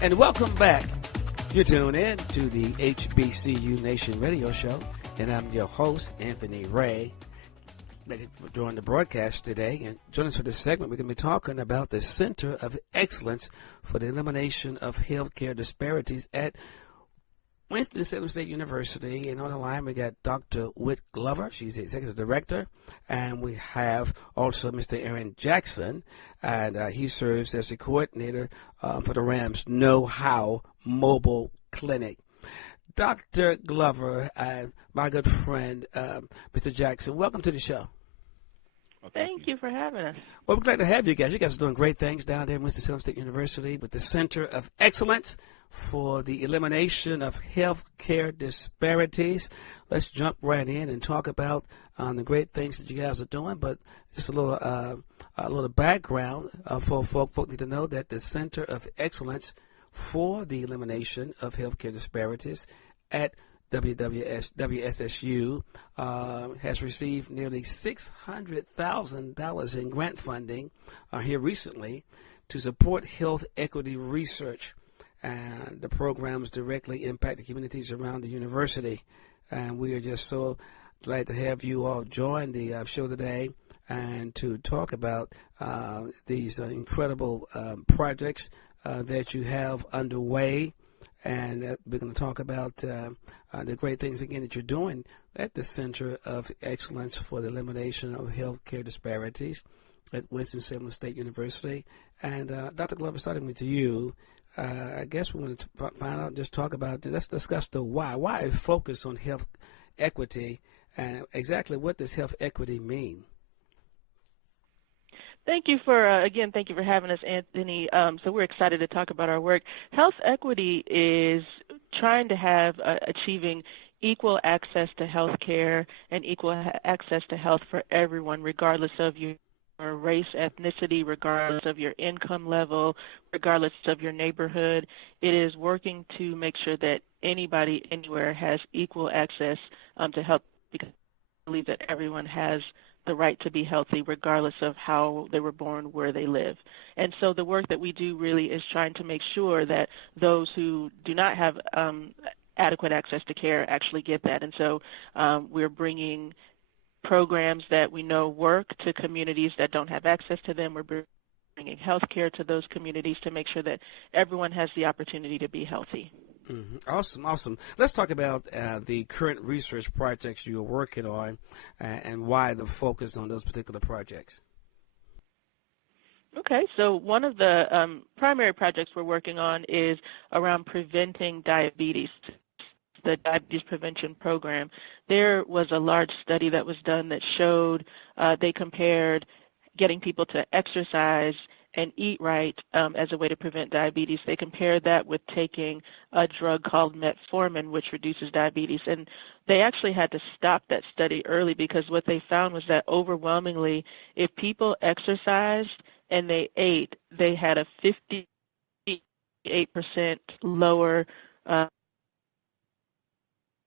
And welcome back. You're tuned in to the HBCU Nation radio show, and I'm your host, Anthony Ray. During the broadcast today, and join us for this segment, we're going to be talking about the Center of Excellence for the Elimination of Healthcare Disparities at Winston-Salem State University. And on the line, we got Dr. Whitt-Glover. She's the Executive Director. And we have also Mr. Aaron Jackson, and he serves as the coordinator for the Rams Know-How Mobile Clinic. Dr. Glover, my good friend, Mr. Jackson, welcome to the show. Well, thank you for having us. Well, we're glad to have you guys. You guys are doing great things down there at Winston-Salem State University with the Center of Excellence for the Elimination of Healthcare Disparities. Let's jump right in and talk about the great things that you guys are doing. But just a little background for folk need to know that the Center of Excellence for the Elimination of Healthcare Disparities at WSSU has received nearly $600,000 in grant funding here recently to support health equity research. And the programs directly impact the communities around the university. And we are just so glad to have you all join the show today and to talk about these incredible projects that you have underway. And we're going to talk about the great things, again, that you're doing at the Center of Excellence for the Elimination of Healthcare Disparities at Winston-Salem State University. And Dr. Glover, starting with you, I guess we want to find out, just talk about, let's discuss the why. Why focus on health equity, and exactly what does health equity mean? Thank you for having us, Anthony. So we're excited to talk about our work. Health equity is trying to have achieving equal access to health care and equal access to health for everyone, regardless of your race, ethnicity, regardless of your income level, regardless of your neighborhood. It is working to make sure that anybody anywhere has equal access to health, because I believe that everyone has the right to be healthy regardless of how they were born, where they live. And so the work that we do really is trying to make sure that those who do not have adequate access to care actually get that. And so we're bringing programs that we know work to communities that don't have access to them. We're bringing health care to those communities to make sure that everyone has the opportunity to be healthy. Mm-hmm. Awesome. Let's talk about the current research projects you're working on and why the focus on those particular projects. Okay, so one of the primary projects we're working on is around preventing diabetes, the Diabetes Prevention Program. There was a large study that was done that showed they compared getting people to exercise and eat right as a way to prevent diabetes. They compared that with taking a drug called metformin, which reduces diabetes. And they actually had to stop that study early because what they found was that overwhelmingly, if people exercised and they ate, they had a 58% lower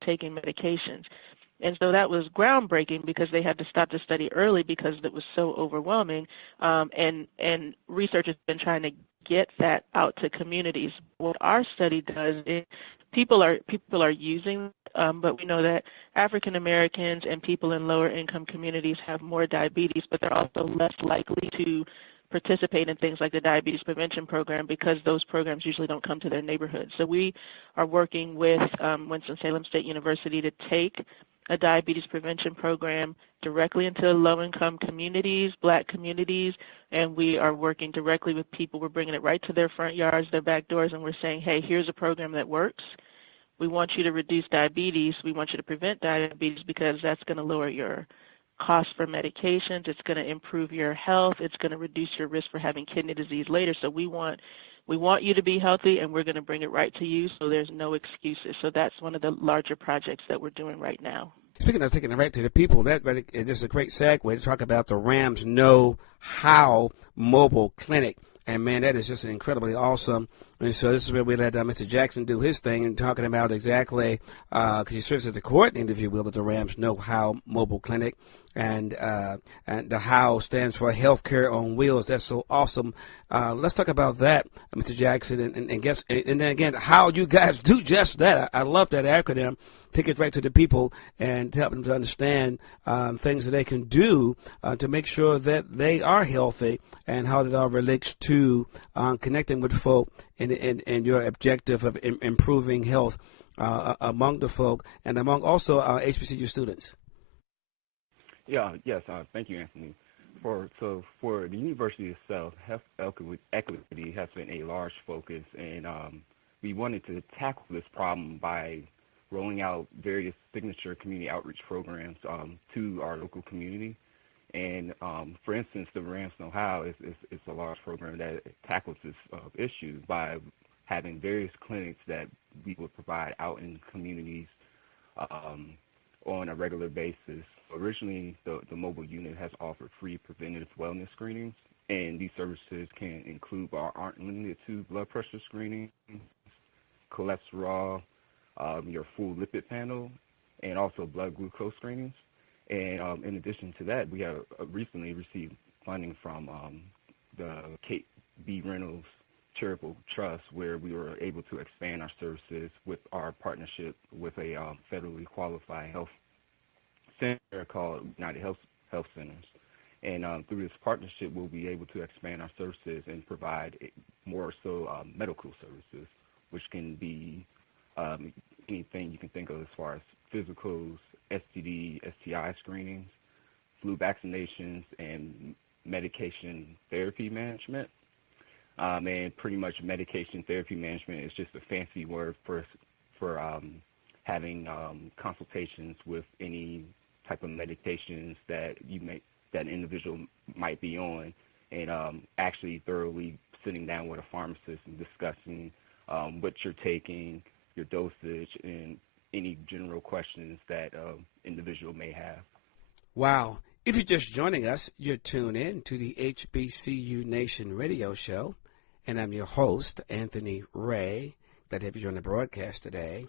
taking medications. And so that was groundbreaking because they had to stop the study early because it was so overwhelming. And research has been trying to get that out to communities. What our study does is people are using, but we know that African Americans and people in lower income communities have more diabetes, but they're also less likely to participate in things like the Diabetes Prevention Program because those programs usually don't come to their neighborhood. So we are working with Winston-Salem State University to take a diabetes prevention program directly into low-income communities, Black communities, and we are working directly with people. We're bringing it right to their front yards, their back doors, and we're saying, hey, here's a program that works. We want you to reduce diabetes. We want you to prevent diabetes because that's going to lower your cost for medications. It's going to improve your health. It's going to reduce your risk for having kidney disease later. So we want you to be healthy, and we're going to bring it right to you so there's no excuses. So that's one of the larger projects that we're doing right now. Speaking of taking it right to the people, that is a great segue to talk about the Rams Know-How Mobile Clinic. And man, that is just incredibly awesome. And so this is where we let Mr. Jackson do his thing and talking about exactly, because he serves as the coordinator, if you will, of the Rams Know How Mobile Clinic. And the HOW stands for Healthcare on Wheels. That's so awesome. Let's talk about that, Mr. Jackson, and then again, how you guys do just that. I love that acronym. Take it right to the people and help them to understand things that they can do to make sure that they are healthy and how that all relates to connecting with folk and your objective of improving health among the folk and among also HBCU students. Yes, thank you, Anthony. For the university itself, health equity has been a large focus, and we wanted to tackle this problem by rolling out various signature community outreach programs to our local community. And for instance, the Rams Know How is a large program that tackles this issue by having various clinics that we would provide out in communities on a regular basis. Originally, the mobile unit has offered free preventative wellness screenings, and these services can include but aren't limited to blood pressure screening, cholesterol, your full lipid panel, and also blood glucose screenings. And in addition to that, we have recently received funding from the Kate B. Reynolds Charitable Trust, where we were able to expand our services with our partnership with a federally qualified health center called United Health Centers. And through this partnership, we'll be able to expand our services and provide more so medical services, which can be anything you can think of as far as physicals, STD, STI screenings, flu vaccinations, and medication therapy management. And pretty much medication therapy management is just a fancy word for having consultations with any type of medications that that individual might be on, and actually thoroughly sitting down with a pharmacist and discussing what you're taking, your dosage, and any general questions that individual may have. Wow. If you're just joining us, you're tuned in to the HBCU Nation radio show, and I'm your host, Anthony Ray. Glad to have you join the broadcast today.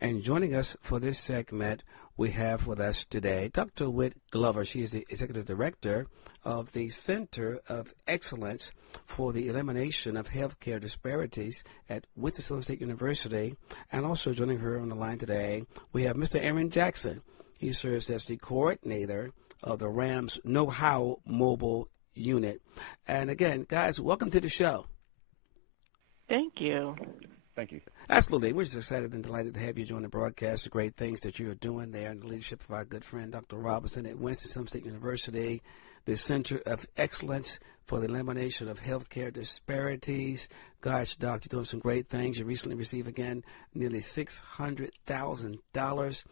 And joining us for this segment, we have with us today Dr. Whitt-Glover. She is the Executive Director of the Center of Excellence for the Elimination of Healthcare Disparities at Winston-Salem State University. And also joining her on the line today, we have Mr. Aaron Jackson. He serves as the coordinator of the Rams Know How Mobile Unit. And again, guys, welcome to the show. Thank you. Thank you. Absolutely. We're just excited and delighted to have you join the broadcast. The great things that you're doing there in the leadership of our good friend, Dr. Robinson at Winston-Salem State University, the Center of Excellence for the Elimination of Healthcare Disparities. Gosh, Doc, you're doing some great things. You recently received, again, nearly $600,000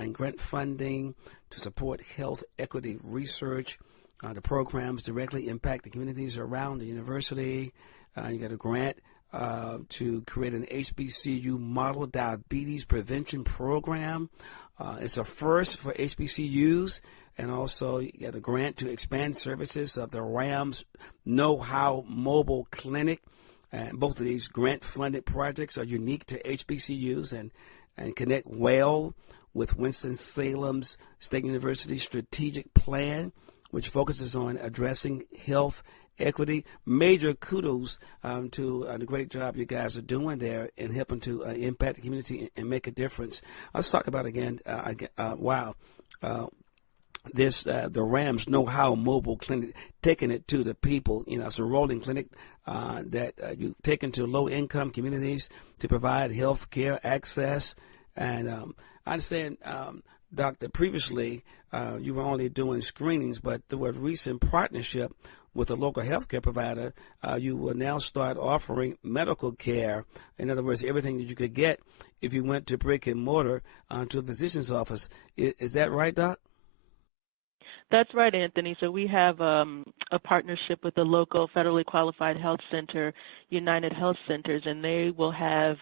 in grant funding to support health equity research. The programs directly impact the communities around the university. You got a grant to create an HBCU model diabetes prevention program. It's a first for HBCUs, and also you get a grant to expand services of the Rams Know How Mobile Clinic. And both of these grant-funded projects are unique to HBCUs and connect well with Winston-Salem's State University strategic plan, which focuses on addressing health equity. Major kudos to the great job you guys are doing there in helping to impact the community and make a difference. Let's talk about again. The Rams Know How Mobile Clinic, taking it to the people. You know, it's a rolling clinic that you take into low-income communities to provide health care access. And I understand, Doc, that previously you were only doing screenings, but through a recent partnership with a local healthcare provider, you will now start offering medical care. In other words, everything that you could get if you went to brick and mortar to a physician's office. Is that right, Doc? That's right, Anthony. So we have a partnership with the local federally qualified health center, United Health Centers, and they will have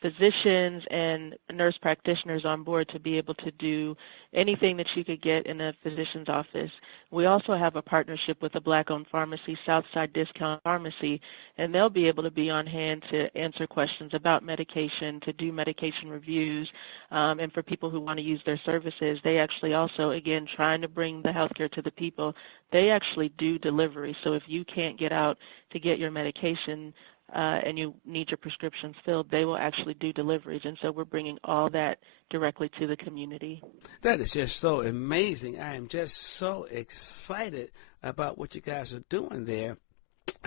physicians and nurse practitioners on board to be able to do anything that you could get in a physician's office. We also have a partnership with a Black-owned pharmacy, Southside Discount Pharmacy, and they'll be able to be on hand to answer questions about medication, to do medication reviews, and for people who want to use their services. They actually also, again, trying to bring the healthcare to the people, they actually do delivery. So if you can't get out to get your medication, and you need your prescriptions filled, they will actually do deliveries. And so we're bringing all that directly to the community. That is just so amazing. I am just so excited about what you guys are doing there,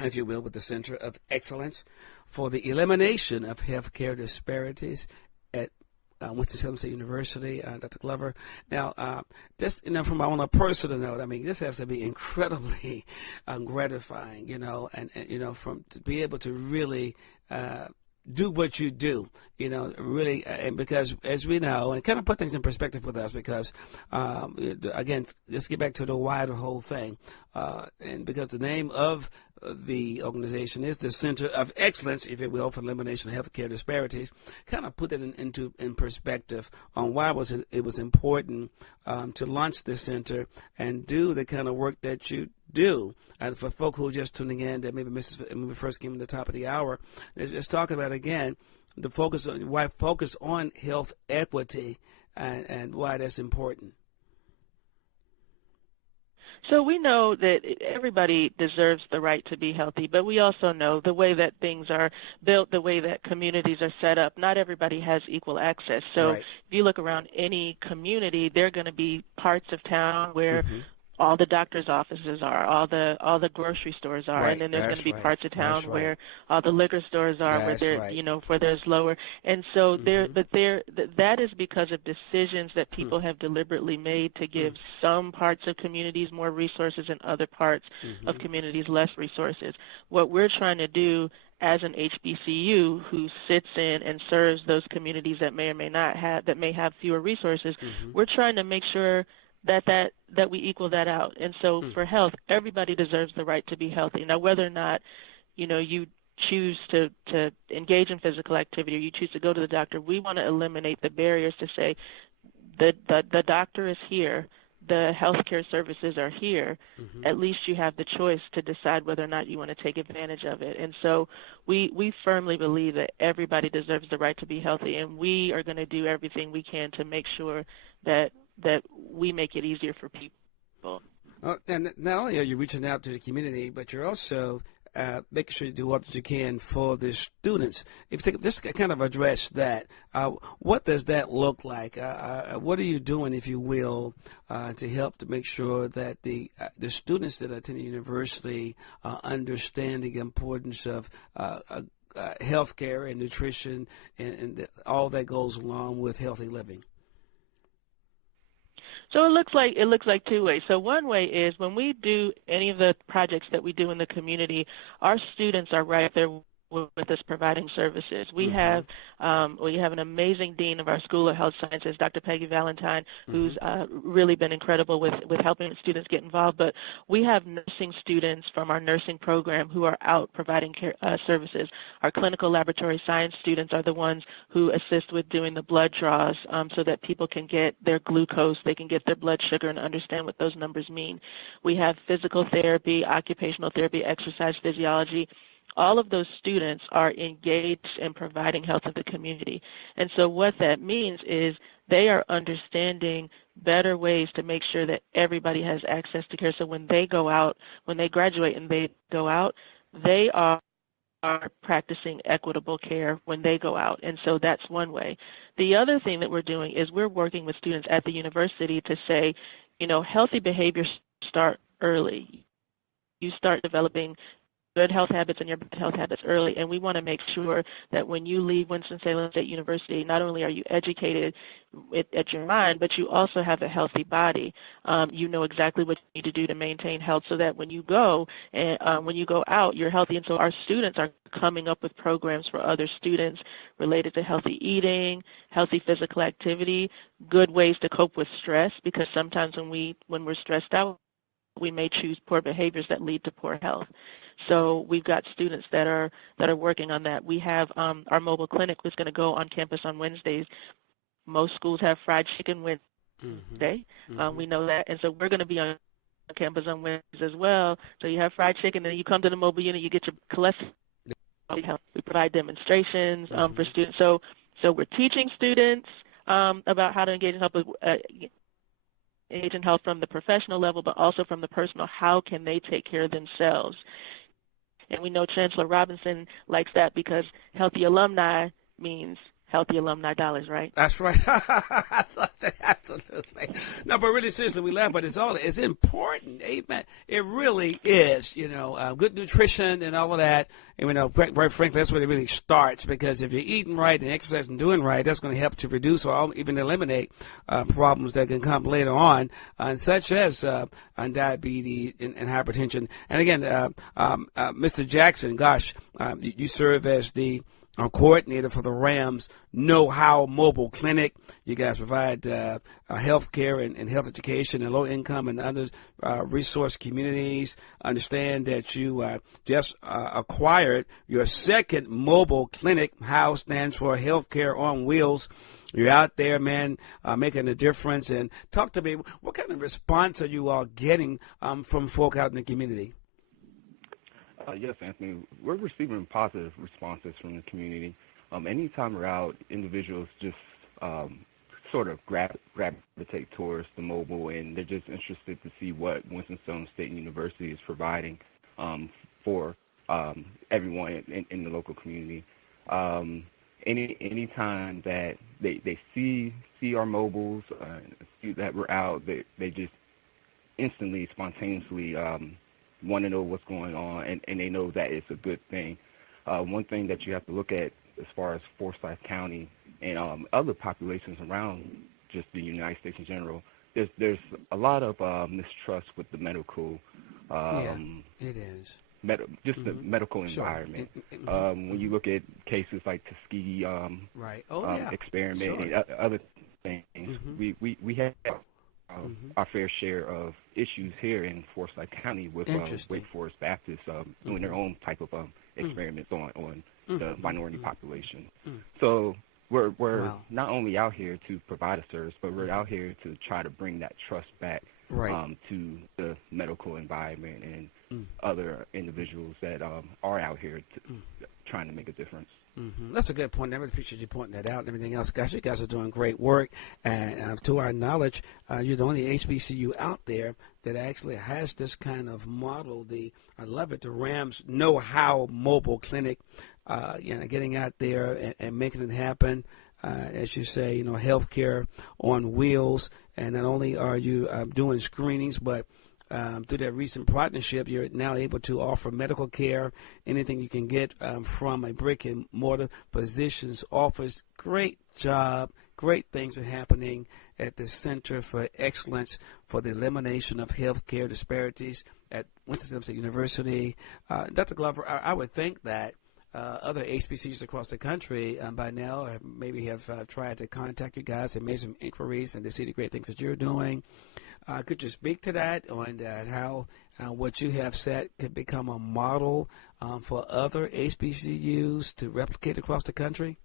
if you will, with the Center of Excellence for the Elimination of Healthcare Disparities at Winston-Salem State University, Dr. Glover. Now, just from on a personal note, I mean, this has to be incredibly gratifying, and from to be able to really do what you do, really, and because as we know, and kind of put things in perspective with us, because again, let's get back to the why the whole thing, and because the name of the organization is the Center of Excellence, if you will, for Elimination of Healthcare Disparities. Kind of put that in perspective on why it was important to launch this center and do the kind of work that you do. And for folk who are just tuning in, that maybe we first came to the top of the hour, just talking about again the focus on health equity and why that's important. So we know that everybody deserves the right to be healthy, but we also know the way that things are built, the way that communities are set up, not everybody has equal access. So Right. If you look around any community, there are going to be parts of town where all the doctor's offices are, all the grocery stores are, Right. and then there's going to be That's parts of right. town That's right. where all the liquor stores are, where That's they're right. where there's lower. And so that is because of decisions that people have deliberately made to give some parts of communities more resources and other parts of communities less resources. What we're trying to do as an HBCU who sits in and serves those communities that may or may not have, that may have fewer resources, we're trying to make sure that we equal that out. And so for health, everybody deserves the right to be healthy. Now, whether or not, you choose to engage in physical activity or you choose to go to the doctor, we want to eliminate the barriers to say the doctor is here, the healthcare services are here. At least you have the choice to decide whether or not you want to take advantage of it. And so we firmly believe that everybody deserves the right to be healthy, and we are going to do everything we can to make sure that we make it easier for people. And not only are you reaching out to the community, but you're also making sure you do what you can for the students. If you just kind of address that, what does that look like? What are you doing, if you will, to help to make sure that the students that attend the university understand the importance of health care and nutrition and all that goes along with healthy living? So it looks like two ways. So one way is when we do any of the projects that we do in the community, our students are right there with us providing services. We have an amazing dean of our School of Health Sciences, Dr. Peggy Valentine, who's really been incredible with helping students get involved. But we have nursing students from our nursing program who are out providing care, services. Our clinical laboratory science students are the ones who assist with doing the blood draws so that people can get their glucose, they can get their blood sugar and understand what those numbers mean. We have physical therapy, occupational therapy, exercise physiology. All of those students are engaged in providing health to the community. And so what that means is they are understanding better ways to make sure that everybody has access to care. So when they go out, when they graduate and they go out, they are practicing equitable care when they go out. And so that's one way. The other thing that we're doing is we're working with students at the university to say, healthy behaviors start early. You start developing good health habits and your bad health habits early, and we want to make sure that when you leave Winston-Salem State University, not only are you educated at your mind, but you also have a healthy body. You know exactly what you need to do to maintain health so that when you go out, you're healthy. And so our students are coming up with programs for other students related to healthy eating, healthy physical activity, good ways to cope with stress, because sometimes when we're stressed out, we may choose poor behaviors that lead to poor health. So we've got students that are working on that. We have our mobile clinic was going to go on campus on Wednesdays. Most schools have fried chicken Wednesday. We know that, and so we're going to be on campus on Wednesdays as well. So you have fried chicken, and you come to the mobile unit, you get your cholesterol. We provide demonstrations for students. So we're teaching students about how to engage in health, from the professional level, but also from the personal. How can they take care of themselves? And we know Chancellor Robinson likes that because healthy alumni means healthy alumni dollars, right? That's right. I thought that, absolutely. No, but really seriously, we laugh, but it's important. Amen. It really is, good nutrition and all of that. And, quite frankly, that's where it really starts, because if you're eating right and exercising and doing right, that's going to help to reduce or even eliminate problems that can come later on, such as diabetes and hypertension. And again, Mr. Jackson, gosh, you serve as the coordinator for the Rams Know-How Mobile Clinic. You guys provide health care and health education in low-income and other resource communities. Understand that you just acquired your second mobile clinic. HOW stands for Healthcare on Wheels. You're out there, man, making a difference. And talk to me, what kind of response are you all getting from folk out in the community? Yes, Anthony, we're receiving positive responses from the community. Anytime we're out, individuals just sort of gravitate towards the mobile, and they're just interested to see what Winston-Salem State University is providing for everyone in the local community. Anytime that they see our mobiles, see that we're out, they just instantly, spontaneously want to know what's going on, and they know that it's a good thing. One thing that you have to look at as far as Forsyth County and other populations around just the United States in general, there's a lot of mistrust with the medical. It is. The medical environment. When you look at cases like Tuskegee experiment and other things, we have our fair share of issues here in Forsyth County with Wake Forest Baptist doing their own type of experiments on the minority population. So we're not only out here to provide a service, but we're out here to try to bring that trust back to the medical environment and other individuals that are out here trying to make a difference. That's a good point. I really appreciate you pointing that out and everything else. Guys, you guys are doing great work. And to our knowledge, you're the only HBCU out there that actually has this kind of model. I love it, the Rams Know-How Mobile Clinic, getting out there and making it happen. As you say, healthcare on wheels. And not only are you doing screenings, but through that recent partnership, you're now able to offer medical care, anything you can get from a brick and mortar physician's office. Great job. Great things are happening at the Center for Excellence for the Elimination of Healthcare Disparities at Winston-Salem State University. Dr. Glover, I would think that other HBCUs across the country by now maybe have tried to contact you guys and made some inquiries and to see the great things that you're doing. Could you speak to that and how what you have set could become a model for other HBCUs to replicate across the country?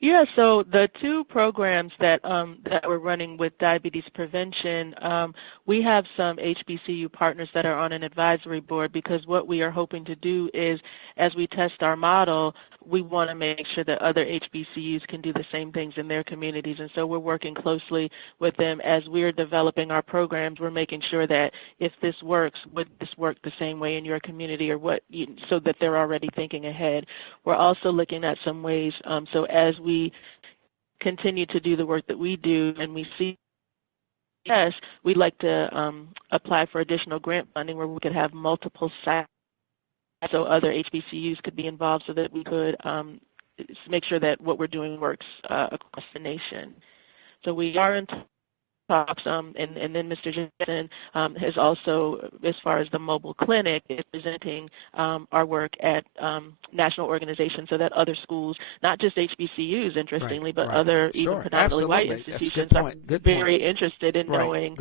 Yeah, so the two programs that we're running with diabetes prevention, we have some HBCU partners that are on an advisory board, because what we are hoping to do is, as we test our model, we want to make sure that other HBCUs can do the same things in their communities. And so we're working closely with them as we're developing our programs. We're making sure that if this works, would this work the same way in your community, or so that they're already thinking ahead. We're also looking at some ways, so as we continue to do the work that we do and we see yes, we'd like to apply for additional grant funding where we could have multiple sites so other HBCUs could be involved, so that we could make sure that what we're doing works across the nation. So we are in talks, and then Mr. Jensen has also, as far as the mobile clinic, is presenting our work at national organizations so that other schools, not just HBCUs, interestingly, but other even predominantly white institutions are very interested in knowing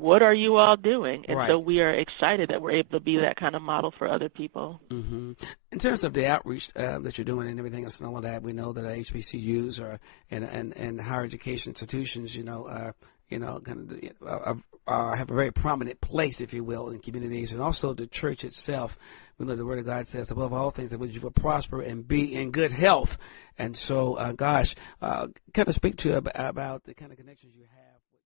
what are you all doing, and so we are excited that we're able to be that kind of model for other people. Mm-hmm. In terms of the outreach that you're doing and everything else and all of that, we know that HBCUs are and higher education institutions, have a very prominent place, if you will, in communities, and also the church itself. We know the Word of God says, above all things, that you will prosper and be in good health. And so, kind of speak to about the kind of connections you have.